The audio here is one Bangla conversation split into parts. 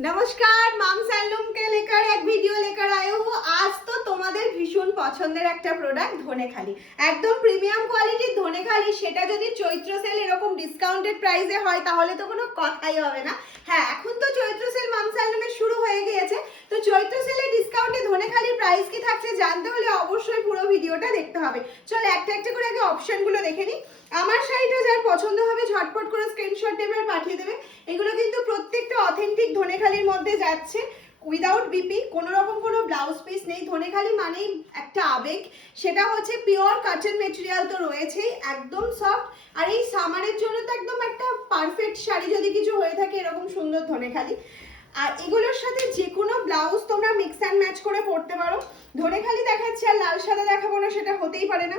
नमस्कार माम्स हैंडलूम के लेकर एक वीडियो लेकर आए हूँ। आज तो তোমাদের ভীষণ পছন্দের একটা প্রোডাক্ট ধনেখালি, একদম প্রিমিয়াম কোয়ালিটির ধনেখালি, সেটা যদি চৈত্র সেল এরকম ডিসকাউন্টেড প্রাইসে হয় তাহলে তো কোনো কথাই হবে না। হ্যাঁ, এখন তো চৈত্র সেল মাম্স হ্যান্ডলুমে শুরু হয়ে গিয়েছে, তো চৈত্র সেলে ডিসকাউন্টে ধনেখালির প্রাইস কি থাকছে জানতে হলে অবশ্যই পুরো ভিডিওটা দেখতে হবে। চলো একটা একটা করে আগে অপশনগুলো দেখে নিই। আমার শাড়িটা যার পছন্দ হবে ঝটপট করে স্ক্রিনশট দেবে আর পাঠিয়ে দেবে। এগুলো কিন্তু প্রত্যেকটা অথেন্টিক ধনেখালির মধ্যে যাচ্ছে, উইদাউট বিপি, কোনো রকম কোনো ব্লাউজ পিস নেই। ধনেখালি মানেই একটা আবেগ, সেটা হচ্ছে পিওর কটন মেটেরিয়াল তো রয়েছেই, একদম সফট। আর এই সামারের জন্য তো একদম একটা পারফেক্ট শাড়ি যদি কিছু হয়ে থাকে এরকম সুন্দর ধনেখালি। আর এগুলোর সাথে যে কোনো ব্লাউজ তোমরা মিক্স অ্যান্ড ম্যাচ করে পরতে পারো। ধনেখালি দেখাচ্ছি আর লাল সাদা দেখাবো না, সেটা হতেই পারে না।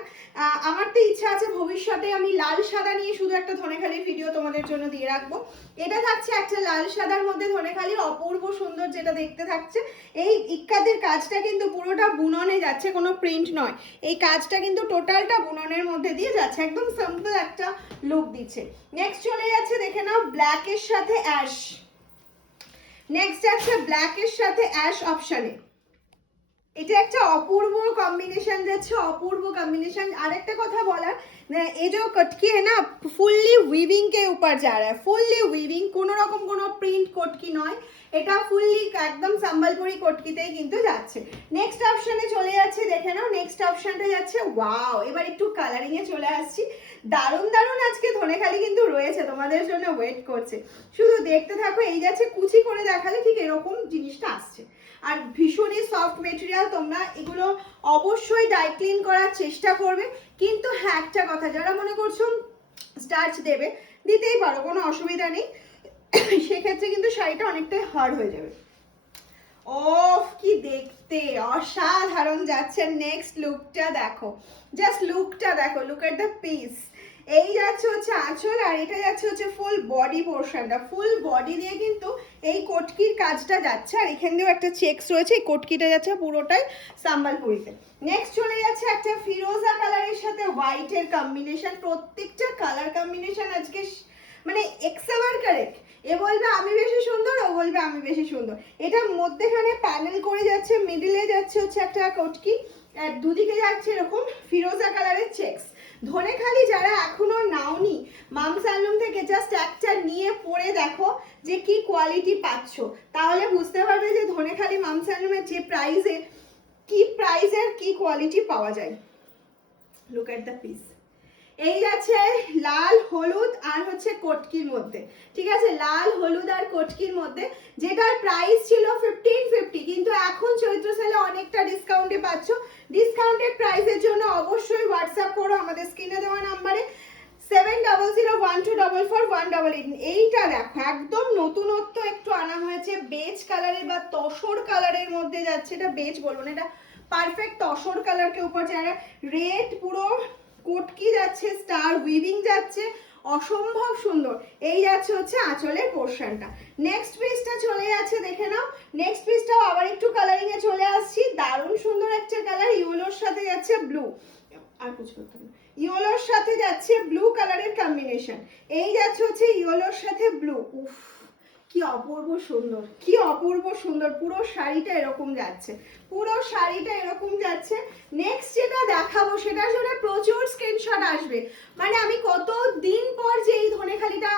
আমার তো ইচ্ছা আছে ভবিষ্যতে আমি লাল সাদা নিয়ে শুধু একটা ধনেখালির ভিডিও তোমাদের জন্য দিয়ে রাখবো। এটা থাকছে একটা লাল সাদার মধ্যে ধনেখালির অপূর্ব সুন্দর, যেটা দেখতে থাকছে। এই ইক্কাতের কাজটা কিন্তু পুরোটা বুননে যাচ্ছে, কোনো প্রিন্ট নয়। এই কাজটা কিন্তু টোটালটা বুননের মধ্যে দিয়ে যাচ্ছে, একদম সিম্পল একটা লুক দিচ্ছে। নেক্সট চলে যাচ্ছে, দেখে নাও ব্ল্যাকের সাথে অ্যাশ। নেক্সট আছে ব্ল্যাকের সাথে অ্যাশ অপশনে। এটা একটা অপূর্ব কম্বিনেশন যাচ্ছে, অपूर्व कॉम्बिनेशन। আরেকটা কথা বলার, ये जो कटकी है ना फुल्ली वीविंग के ऊपर जा रहा है, फुल्ली वीविंग, কোনো রকম কোনো প্রিন্ট কটকি নয়, এটা ফুললি একদম সম্বলপুরি কটকিতেই কিন্তু যাচ্ছে। নেক্সট অপশনে চলে যাচ্ছে, দেখে নাও নেক্সট অপশনটা যাচ্ছে। ওয়াও, এবার একটু কালারিং এ চলে আসছি। দারুণ দারুণ আজকে ধনেখালি কিন্তু রয়েছে, তোমাদের জন্য ওয়েট করছে, শুধু দেখতে থাকো। এই যাচ্ছে কুচি করে দেখালে ঠিক এরকম জিনিসটা আসছে, আর ভীষণই সফট মেটেরিয়াল। তোমরা এগুলো অবশ্যই ডাই ক্লিন করার চেষ্টা করবে, কিন্তু হ্যাঁ একটা কথা, যারা মনে করছো স্টার্চ দেবে, দিতেই পারো, কোনো অসুবিধা নেই। সেক্ষেত্রে কিন্তু শাড়িটা অনেকটাই হার্ড হয়ে যাবে। ওফ, কি দেখতে অসাধারণ যাচ্ছে। নেক্সট লুকটা দেখো, জাস্ট লুকটা দেখো, লুক এট দ্য পিস। এই যাচ্ছে হচ্ছে আঁচল, আর এটা যাচ্ছে হচ্ছে ফুল বডি পোর্শনটা। ফুল বডি দিয়ে কিন্তু এই কটকির কাজটা যাচ্ছে, আর এখান দিয়েও একটা চেকস রয়েছে। এই কটকিটা যাচ্ছে পুরোটাই সাম্বালপুরিতে। নেক্সট চলে যাচ্ছে একটা ফিরোজা কালারের সাথে হোয়াইটের কম্বিনেশন। প্রত্যেকটা কালার কম্বিনেশন আজকে মানে এক্সেভার কারেক্ট। এ বলবে আমি বেশি সুন্দর, ও বলবে আমি বেশি সুন্দর। এটা মধ্যেখানে প্যানেল করে যাচ্ছে, মিডিলে যাচ্ছে হচ্ছে একটা কটকি, আর দুদিকে যাচ্ছে এরকম ফিরোজা কালারের চেকস। ধনেখালি যারা এখনো নাওনি মামস হ্যান্ডলুম থেকে, জাস্ট একটা নিয়ে পরে দেখো যে কি কোয়ালিটি পাচ্ছ, তাহলে বুঝতে পারবে যে ধনেখালি মামস হ্যান্ডলুমের যে প্রাইসে, কি প্রাইসের কি কোয়ালিটি পাওয়া যায়। Look at the piece. এই যাচ্ছে লাল হলুদ আর হচ্ছে কটকির মধ্যে, ঠিক আছে, লাল হলুদ আর কটকির মধ্যে, যেটার প্রাইস ছিল 1550, কিন্তু এখন চৈত্র সেলে অনেকটা ডিসকাউন্টে পাচ্ছ। ডিসকাউন্টেড প্রাইসের জন্য অবশ্যই হোয়াটসঅ্যাপ করো আমাদের স্ক্রিনে দেওয়া নাম্বারে 7002244188। এইটা দেখো একদম নতুনত্ব একটু আনা হয়েছে, বেজ কালারের বা তসর কালারের মধ্যে যাচ্ছে। এটা বেজ বলবো না, এটা পারফেক্ট তসর কালার কে উপর যারা রেড পুরো কটকি যাচ্ছে, স্টার উইভিং যাচ্ছে, অসম্ভব সুন্দর। এই যাচ্ছে হচ্ছে আঁচলের পোর্শনটা। নেক্সট পিসটা চলে যাচ্ছে, দেখে নাও। নেক্সট পিসটাও আবার একটু কালারিং এ চলে আসছি, দারুণ সুন্দর একটা কালার। ইয়েলোর সাথে যাচ্ছে ব্লু, আর কিছু করতে হবে, ইয়েলোর সাথে যাচ্ছে ব্লু কালারের কম্বিনেশন। এই যাচ্ছে হচ্ছে ইয়েলোর সাথে ব্লু। উফ, কি অপূর্ব সুন্দর, কি অপূর্ব সুন্দর। পুরো শাড়িটা এরকম যাচ্ছে, পুরো শাড়িটা এরকম যাচ্ছে। নেক্সট যেটা দেখাবো সেটা জন্য প্রচুর স্ক্রিনশট আসবে, মানে আমি কত দিন পর যে এই ধনেখালিটা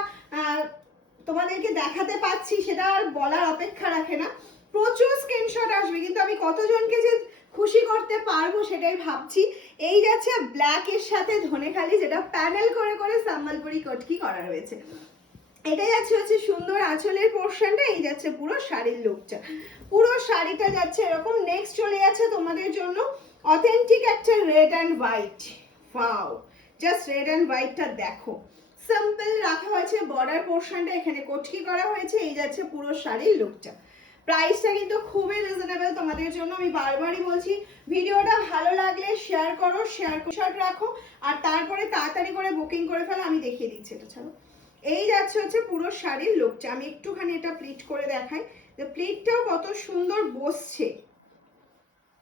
তোমাদেরকে দেখাতে পাচ্ছি সেটা আর বলার অপেক্ষা রাখে না। প্রচুর স্ক্রিনশট আসবে, কিন্তু আমি কতজনকে যে খুশি করতে পারবো সেটাই ভাবছি। এই যাচ্ছে ব্ল্যাক এর সাথে ধনেখালি, যেটা প্যানেল করে করে সম্বলপুরি কটকি করা রয়েছে। এটা যাচ্ছে হচ্ছে সুন্দর আঁচলের পোর্শনটা। এই যাচ্ছে পুরো শাড়ির লুকটা, পুরো শাড়িটা যাচ্ছে এরকম। নেক্সট চলে যাচ্ছে তোমাদের জন্য অথেন্টিক একটা red and white. Wow, just red and হোয়াইটটা দেখো, সিম্পল রাখা হয়েছে বর্ডার পোর্শনটা, এখানে কটকি করা হয়েছে। এই যাচ্ছে পুরো শাড়ির লুকটা। প্রাইসটা কিন্তু খুবই রিজনেবল তোমাদের জন্য। আমি বারবারই বলছি, ভিডিওটা ভালো লাগলে শেয়ার করো, শেয়ার রাখো, আর তারপরে তাড়াতাড়ি করে বুকিং করে ফেলো। আমি দেখিয়ে দিচ্ছি, এটা ছাড়ো। এই যাচ্ছে হচ্ছে পুরো শাড়ির লুকটা। আমি একটুখানি এটা প্লিট করে দেখাই, যে প্লিটটাও কত সুন্দর বসছে।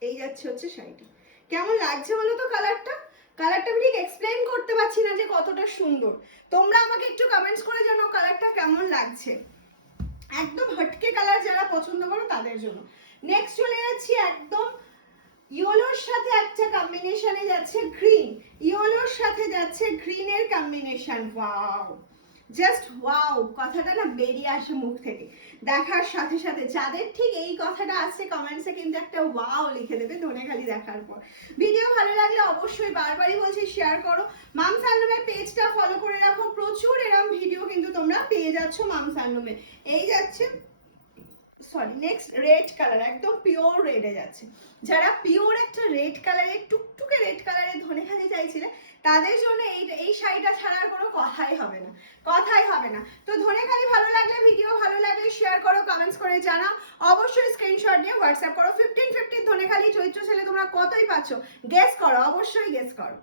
এই যাচ্ছে হচ্ছে শাড়িটা। কেমন লাগছে বলো তো কালারটা? কালারটা আমি ঠিক এক্সপ্লেইন করতে পারছি না যে কতটা সুন্দর। তোমরা আমাকে একটু কমেন্টস করে জানাও কালারটা কেমন লাগছে। একদম হটকে কালার যারা পছন্দ করো তাদের জন্য। নেক্সট চলে যাচ্ছি একদম ইয়েলোর সাথে একটা কম্বিনেশনে যাচ্ছে গ্রিন, ইয়েলোর সাথে যাচ্ছে গ্রিনের কম্বিনেশন। ওয়াও, জাস্ট ওয়াও কথাটা না বেরিয়ে আসে মুখ থেকে দেখার সাথে সাথে। যাদের ঠিক এই কথাটা আসছে কমেন্টসে কিন্তু একটা ওয়াও লিখে দেবে ধনেখালি দেখার পর। ভিডিও ভালো লাগলে অবশ্যই বারবারই বলছি শেয়ার করো, মামস হ্যান্ডলুমের পেজটা ফলো করে রাখো, প্রচুর এরকম ভিডিও কিন্তু তোমরা পেয়ে যাচ্ছ মামস হ্যান্ডলুমে। এই যাচ্ছে সরি নেক্সট রেড কালার, একদম পিওর রেডে যাচ্ছে। যারা পিওর একটা রেড কালারের টুকটুকে রেড কালারের ধনেখালি চাইছিলে তাদের জন্য এই শাড়িটা ছাড়ার কোনো কথাই হবে না, কথাই হবে না। তো ধনেখালি ভালো লাগলে, ভিডিও ভালো লাগলে শেয়ার করো, কমেন্টস করে জানাও, অবশ্যই স্ক্রিনশট নিয়ে হোয়াটসঅ্যাপ করো। 1550 ধনেখালি চৈত্র সেলে তোমরা কতই পাচ্ছ গেস করো, অবশ্যই গেস করো।